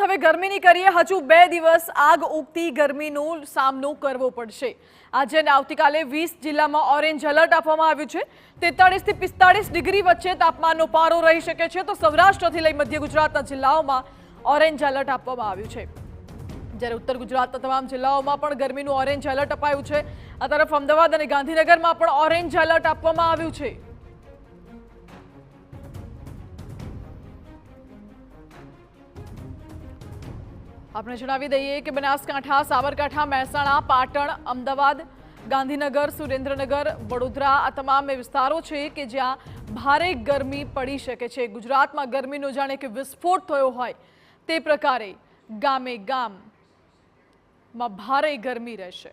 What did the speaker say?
હવે ગરમીની કરીએ હજુ 2 દિવસ આગ ઉગતી ગરમીનો સામનો કરવો પડશે। આજે અને આવતીકાલે 20 જિલ્લામાં ઓરેન્જ એલર્ટ આપવામાં આવ્યું છે। 43 થી 45 ડિગ્રી વચ્ચે તાપમાનનો પારો રહી શકે છે, તો સૌરાષ્ટ્રથી લઈ મધ્ય ગુજરાતના જિલ્લાઓમાં ઓરેન્જ એલર્ટ આપવામાં આવ્યું છે। જ્યારે ઉત્તર ગુજરાતના તમામ જિલ્લાઓમાં પણ ગરમીનું ઓરેન્જ એલર્ટ અપાયું છે। આ તરફ અમદાવાદ અને ગાંધીનગરમાં પણ ઓરેન્જ એલર્ટ આપવામાં આવ્યું છે। આપણે જણાવી દઈએ કે બનાસકાંઠા, સાબરકાંઠા, મહેસાણા, પાટણ, અમદાવાદ, ગાંધીનગર, સુરેન્દ્રનગર, વડોદરા આ તમામ વિસ્તારો છે કે જ્યાં ભારે ગરમી પડી શકે છે। ગુજરાતમાં ગરમીનો જાણે કે વિસ્ફોટ થયો હોય તે પ્રકારે ગામે ગામમાં ભારે ગરમી રહેશે।